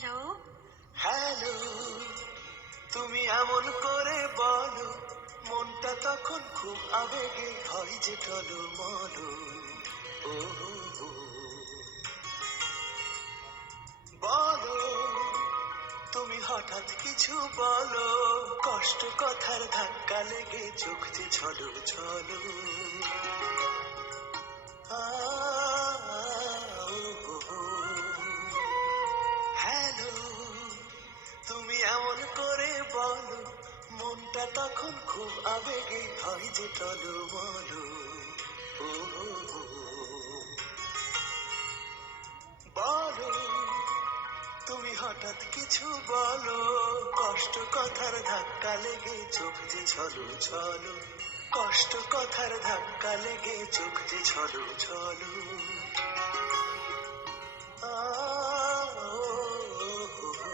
Hello. Hello, তুমি এমন করে বলো, মনটা তখন খুব আবেগে হয় যে টলমল। ও হো হো। বলো, তুমি হঠাৎ কিছু বলো, কষ্ট কথার ধাক্কা লেগে চোখ যে ছলো ছলো। আ, ও হো হো। হ্যালো, তুমি এমন করে বলো, মনটা তখন খুব আবেগে হয় যে টলমল। ও হো হো। বলো, তুমি হঠাৎ কিছু বলো, কষ্ট কথার ধাক্কা লেগে চোখ যে ছলো ছলো। কষ্ট কথার ধাক্কা লেগে চোখ যে ছলো ছলো। আ, ও হো হো।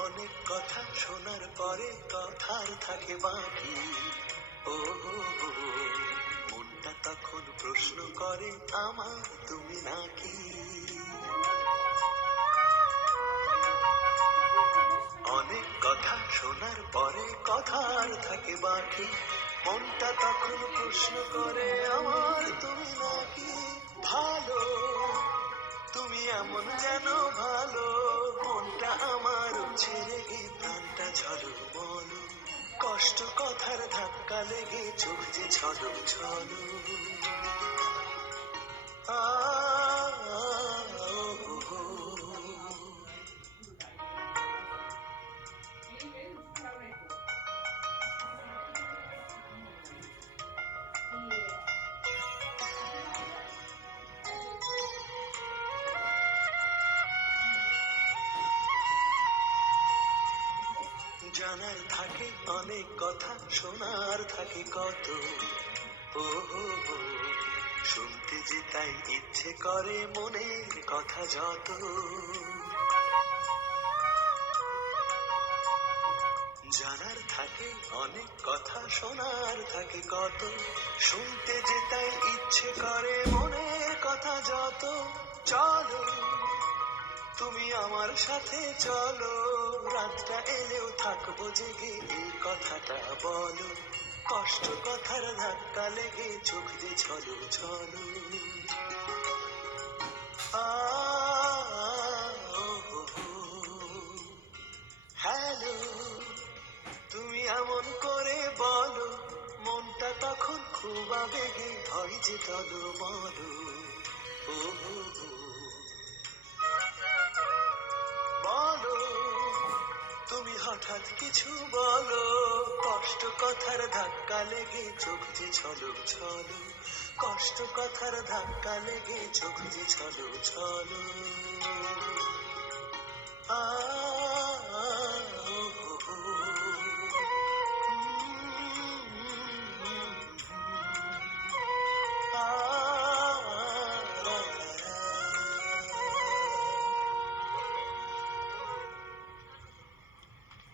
অনেক কথা শোনার পরে কথার থাকে বাকি। ও হো হো। মনটা তখন প্রশ্ন করে, আমার তুমি নাকি। অনেক কথা শোনার পরে কথার থাকে বাকি। মনটা তখন প্রশ্ন করে, আমার তুমি নাকি। ভালো, তুমি এমন যেন ভালো, মনটা আমার ছেড়ে গিয়ে প্রাণটা ঝলো বলো। কষ্ট কথার ধাক্কা লেগে চোখ যে ছলো ছলো। আ, ও হো হো। জানার থাকে অনেক কথা, শোনার থাকে কত। ও হো হো। শুনতে যে তাই ইচ্ছে করে মনের কথা যত। জানার থাকে অনেক কথা, শোনার থাকে কত। শুনতে যে তাই ইচ্ছে করে মনের কথা যত। চলো, তুমি আমার সাথে চলো, রাতটা এলেও থাকবো জেগে, এই কথাটা বলো। কষ্ট কথার ধাক্কা লেগে চোখ যে ছলো ছলো। আ, ও হো হো। হ্যালো, তুমি এমন করে বলো, মনটা তখন খুব আবেগে হয় যে টলমল। ও হো হো। বলো, তুমি হঠাৎ কিছু বলো, কষ্ট কথার ধাক্কা লেগে চোখ যে ছলো ছলো। কষ্ট কথার ধাক্কা লেগে চোখ যে ছলো ছলো। আ